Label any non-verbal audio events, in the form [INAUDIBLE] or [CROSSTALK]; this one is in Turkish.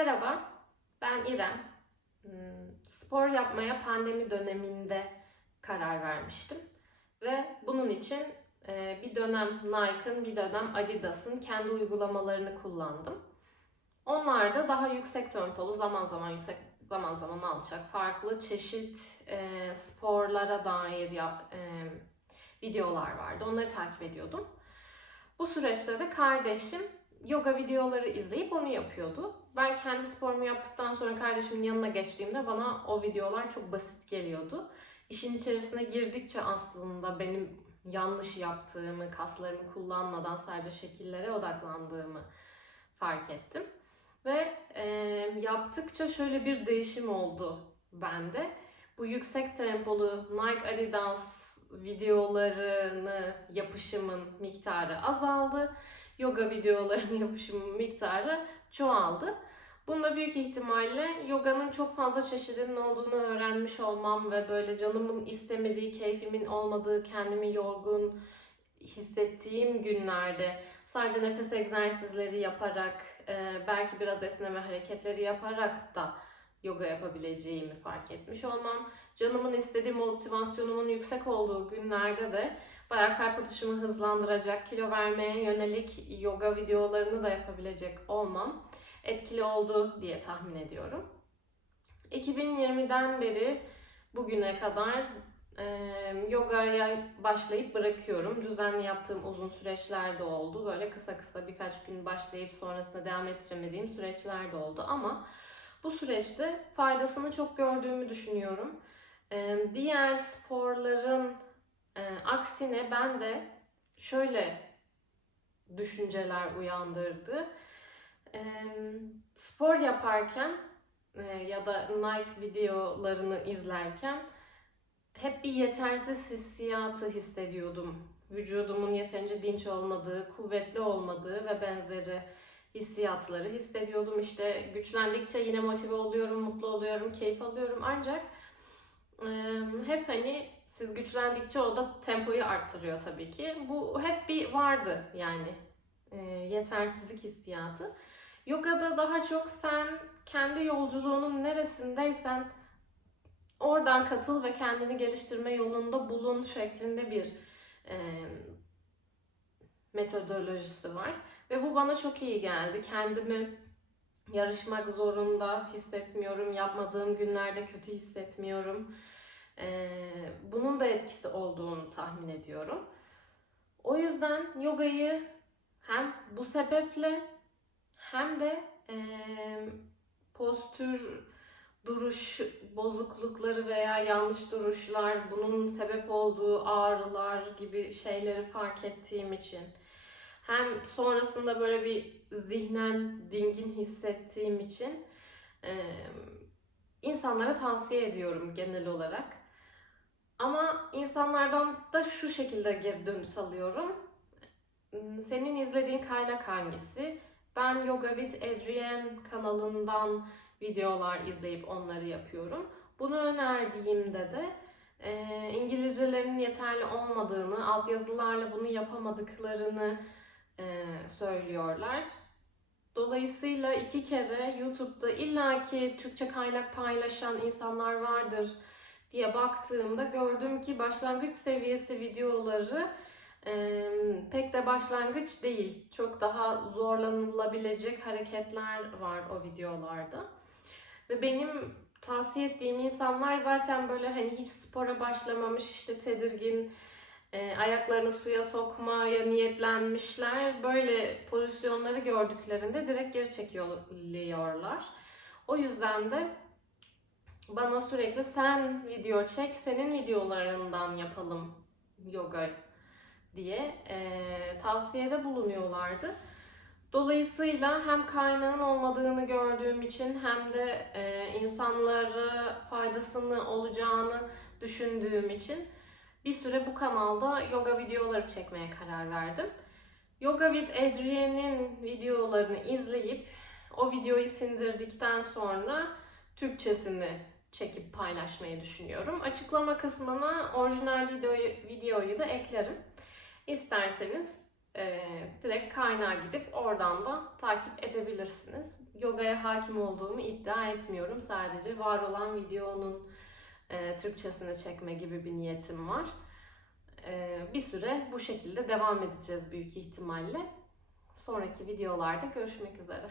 Merhaba, ben İrem. Hmm, Spor yapmaya pandemi döneminde karar vermiştim. Ve bunun için e, bir dönem Nike'ın, bir dönem Adidas'ın kendi uygulamalarını kullandım. Onlar da daha yüksek tempolu, zaman zaman yüksek, zaman zaman alçak, farklı çeşit e, sporlara dair e, videolar vardı. Onları takip ediyordum. Bu süreçte de kardeşim yoga videoları izleyip onu yapıyordu. Ben kendi sporumu yaptıktan sonra kardeşimin yanına geçtiğimde bana o videolar çok basit geliyordu. İşin içerisine girdikçe aslında benim yanlış yaptığımı, kaslarımı kullanmadan sadece şekillere odaklandığımı fark ettim. Ve e, yaptıkça şöyle bir değişim oldu bende. Bu yüksek tempolu Nike Adidas videolarını yapışımın miktarı azaldı. Yoga videolarını [LAUGHS] yapışımın miktarı çoğaldı. Bunda büyük ihtimalle yoganın çok fazla çeşidinin olduğunu öğrenmiş olmam ve böyle canımın istemediği, keyfimin olmadığı, kendimi yorgun hissettiğim günlerde sadece nefes egzersizleri yaparak, belki biraz esneme hareketleri yaparak da yoga yapabileceğimi fark etmiş olmam. Canımın istediği motivasyonumun yüksek olduğu günlerde de bayağı kalp atışımı hızlandıracak, kilo vermeye yönelik yoga videolarını da yapabilecek olmam etkili oldu diye tahmin ediyorum. 2020'den beri bugüne kadar e, yogaya başlayıp bırakıyorum. Düzenli yaptığım uzun süreçler de oldu. Böyle kısa kısa birkaç gün başlayıp sonrasında devam ettiremediğim süreçler de oldu. Ama bu süreçte faydasını çok gördüğümü düşünüyorum. E, diğer sporların e, aksine ben de şöyle düşünceler uyandırdı. E, spor yaparken e, ya da Nike videolarını izlerken hep bir yetersiz hissiyatı hissediyordum. Vücudumun yeterince dinç olmadığı, kuvvetli olmadığı ve benzeri hissiyatları hissediyordum. İşte güçlendikçe yine motive oluyorum, mutlu oluyorum, keyif alıyorum. Ancak e, hep hani siz güçlendikçe o da tempoyu arttırıyor tabii ki. Bu hep bir vardı yani e, yetersizlik hissiyatı. Yogada daha çok sen kendi yolculuğunun neresindeysen oradan katıl ve kendini geliştirme yolunda bulun şeklinde bir e, metodolojisi var. Ve bu bana çok iyi geldi. Kendimi yarışmak zorunda hissetmiyorum. Yapmadığım günlerde kötü hissetmiyorum. E, bunun da etkisi olduğunu tahmin ediyorum. O yüzden yogayı hem bu sebeple hem de e, postür duruş bozuklukları veya yanlış duruşlar, bunun sebep olduğu ağrılar gibi şeyleri fark ettiğim için hem sonrasında böyle bir zihnen dingin hissettiğim için e, insanlara tavsiye ediyorum genel olarak. Ama insanlardan da şu şekilde geri dönüş alıyorum. Senin izlediğin kaynak hangisi? Ben Yoga with Adrienne kanalından videolar izleyip onları yapıyorum. Bunu önerdiğimde de e, İngilizcelerinin yeterli olmadığını, altyazılarla bunu yapamadıklarını e, söylüyorlar. Dolayısıyla iki kere YouTube'da illaki Türkçe kaynak paylaşan insanlar vardır diye baktığımda gördüm ki başlangıç seviyesi videoları e, pek de başlangıç değil. Çok daha zorlanılabilecek hareketler var o videolarda. Ve benim tavsiye ettiğim insanlar zaten böyle hani hiç spora başlamamış işte tedirgin e, ayaklarını suya sokmaya niyetlenmişler. Böyle pozisyonları gördüklerinde direkt geri çekiyorlar. O yüzden de bana sürekli sen video çek, senin videolarından yapalım yoga diye e, tavsiyede bulunuyorlardı. Dolayısıyla hem kaynağın olmadığını gördüğüm için hem de e, insanlara faydasını olacağını düşündüğüm için bir süre bu kanalda yoga videoları çekmeye karar verdim. Yoga with Adrienne'in videolarını izleyip o videoyu sindirdikten sonra Türkçesini çekip paylaşmayı düşünüyorum. Açıklama kısmına orijinal videoyu, videoyu da eklerim. İsterseniz e, direkt kaynağa gidip oradan da takip edebilirsiniz. Yogaya hakim olduğumu iddia etmiyorum. Sadece var olan videonun e, Türkçesini çekme gibi bir niyetim var. E, bir süre bu şekilde devam edeceğiz büyük ihtimalle. Sonraki videolarda görüşmek üzere.